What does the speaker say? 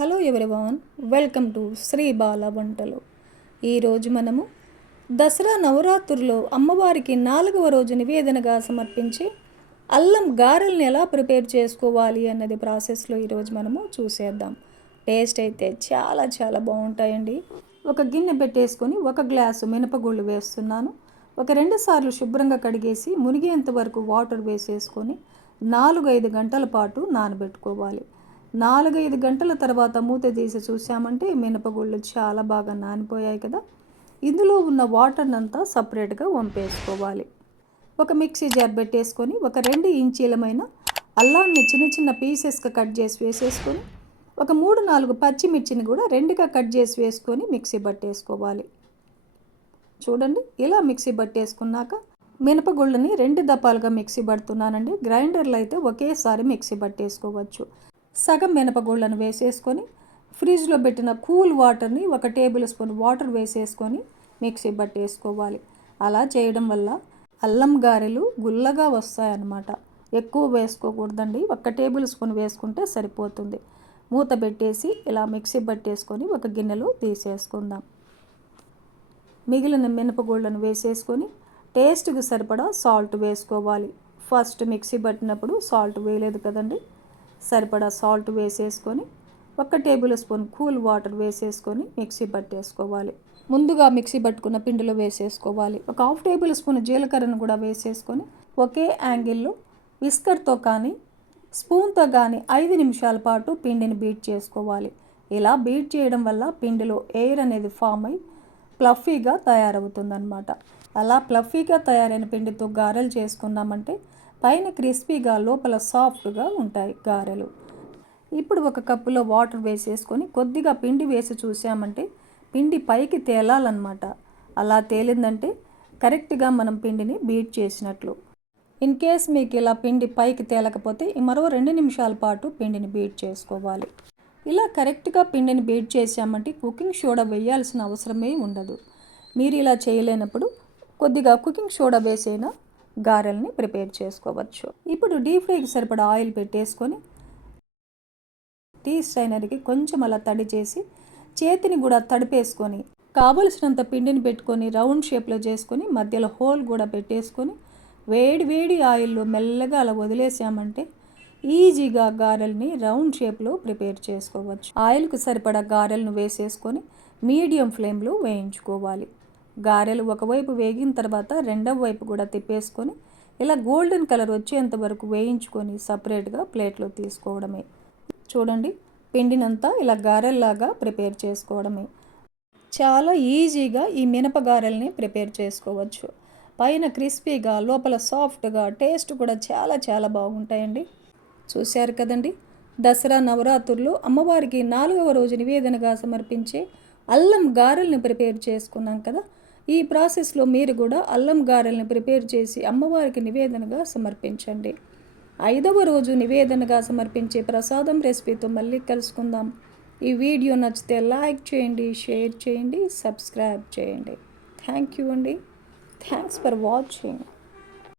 Hello everyone welcome to Sri Bala వంటలు. ఈరోజు మనము దసరా నవరాత్రుల్లో అమ్మవారికి నాలుగవ రోజు నివేదనగా సమర్పించి అల్లం గారెల్ని ఎలా ప్రిపేర్ చేసుకోవాలి అన్నది ప్రాసెస్లో ఈరోజు మనము చూసేద్దాం. టేస్ట్ అయితే చాలా చాలా బాగుంటాయండి. ఒక గిన్నె పెట్టేసుకొని ఒక గ్లాసు మినపగుళ్ళు వేస్తున్నాను. ఒక రెండు సార్లు శుభ్రంగా కడిగేసి మునిగేంత వరకు వాటర్ వేసేసుకొని నాలుగు ఐదు గంటల పాటు నానబెట్టుకోవాలి. నాలుగైదు గంటల తర్వాత మూత తీసి చూసామంటే మినపగుళ్ళు చాలా బాగా నానిపోయాయి కదా. ఇందులో ఉన్న వాటర్ని అంతా సపరేట్గా వంపేసుకోవాలి. ఒక మిక్సీ జార్ పెట్టేసుకొని ఒక రెండు ఇంచీలమైన అల్లాన్ని చిన్న చిన్న పీసెస్గా కట్ చేసి వేసేసుకొని ఒక మూడు నాలుగు పచ్చిమిర్చిని కూడా రెండుగా కట్ చేసి వేసుకొని మిక్సీ పట్టేసుకోవాలి. చూడండి ఇలా మిక్సీ పట్టేసుకున్నాక మినపగుళ్ళని రెండు దప్పాలుగా మిక్సీ పడుతున్నానండి. గ్రైండర్లో అయితే ఒకేసారి మిక్సీ పట్టేసుకోవచ్చు. సగం మినపగుళ్ళను వేసేసుకొని ఫ్రిడ్జ్లో పెట్టిన కూల్ వాటర్ని ఒక టేబుల్ స్పూన్ వాటర్ వేసేసుకొని మిక్సీ పట్టేసుకోవాలి అలా చేయడం వల్ల అల్లం గారెలు గుల్లగా వస్తాయన్నమాట. ఎక్కువ వేసుకోకూడదండి. ఒక టేబుల్ స్పూన్ వేసుకుంటే సరిపోతుంది. మూత పెట్టేసి ఇలా మిక్సీ పట్టేసుకొని ఒక గిన్నెలో తీసేసుకుందాం. మిగిలిన మినపగుళ్ళను వేసేసుకొని టేస్ట్కి సరిపడా సాల్ట్ వేసుకోవాలి. ఫస్ట్ మిక్సీ పట్టినప్పుడు సాల్ట్ వేయలేదు కదండి. సరిపడా సాల్ట్ వేసేసుకొని ఒక టేబుల్ స్పూన్ కూల్ వాటర్ వేసేసుకొని మిక్సీ పట్టేసుకోవాలి. ముందుగా మిక్సీ పట్టుకున్న పిండిలో వేసేసుకోవాలి. ఒక హాఫ్ టేబుల్ స్పూన్ జీలకర్రను కూడా వేసేసుకొని ఒకే యాంగిల్లో విస్కర్తో కానీ స్పూన్తో కానీ ఐదు నిమిషాల పాటు పిండిని బీట్ చేసుకోవాలి. ఇలా బీట్ చేయడం వల్ల పిండిలో ఎయిర్ అనేది ఫామ్ అయి ప్లఫీగా తయారవుతుందన్నమాట. అలా ప్లఫీగా తయారైన పిండితో గారెలు చేసుకున్నామంటే పైన క్రిస్పీగా లోపల సాఫ్ట్గా ఉంటాయి గారెలు. ఇప్పుడు ఒక కప్పులో వాటర్ వేసేసుకొని కొద్దిగా పిండి వేసి చూసామంటే పిండి పైకి తేలాలన్నమాట. అలా తేలిందంటే కరెక్ట్గా మనం పిండిని బీట్ చేసినట్లు. ఇన్ కేస్ మీకు ఇలా పిండి పైకి తేలకపోతే మరో రెండు నిమిషాల పాటు పిండిని బీట్ చేసుకోవాలి. ఇలా కరెక్ట్గా పిండిని బీట్ చేసామంటే కుకింగ్ సోడా వేయాల్సిన అవసరమే ఉండదు. మీరు ఇలా చేయలేనప్పుడు కొద్దిగా కుకింగ్ సోడా వేసైనా గారెల్ని ప్రిపేర్ చేసుకోవచ్చు. ఇప్పుడు డీప్ ఫ్రైకి సరిపడా ఆయిల్ పెట్టేసుకొని టీ స్ట్రైనర్కి కొంచెం అలా తడి చేసి చేతిని కూడా తడిపేసుకొని కావలసినంత పిండిని పెట్టుకొని రౌండ్ షేప్లో చేసుకొని మధ్యలో హోల్ కూడా పెట్టేసుకొని వేడి వేడి ఆయిల్లో మెల్లగా అలా వదిలేసామంటే ఈజీగా గారెల్ని రౌండ్ షేప్లో ప్రిపేర్ చేసుకోవచ్చు. ఆయిల్కు సరిపడా గారెలను వేసేసుకొని మీడియం ఫ్లేమ్లో వేయించుకోవాలి. గారెలు ఒకవైపు వేగిన తర్వాత రెండవ వైపు కూడా తిప్పేసుకొని ఇలా గోల్డెన్ కలర్ వచ్చేంత వరకు వేయించుకొని సపరేట్గా ప్లేట్లో తీసుకోవడమే. చూడండి పిండినంతా ఇలా గారెల్లాగా ప్రిపేర్ చేసుకోవడమే. చాలా ఈజీగా ఈ మినప గారెల్ని ప్రిపేర్ చేసుకోవచ్చు. పైన క్రిస్పీగా లోపల సాఫ్ట్గా టేస్ట్ కూడా చాలా చాలా బాగుంటాయండి. చూశారు కదండి దసరా నవరాత్రుల్లో అమ్మవారికి నాలుగవ రోజు నివేదనగా సమర్పించే అల్లం గారెల్ని ప్రిపేర్ చేసుకున్నాం కదా ఈ ప్రాసెస్లో మీరు కూడా అల్లం గారెల్ని ప్రిపేర్ చేసి అమ్మవారికి నివేదనగా సమర్పించండి. ఐదవ రోజు నివేదనగా సమర్పించే ప్రసాదం రెసిపీతో మళ్ళీ కలుసుకుందాం. ఈ వీడియో నచ్చితే లైక్ చేయండి షేర్ చేయండి సబ్స్క్రైబ్ చేయండి. థ్యాంక్ యూ అండి. Thanks for watching.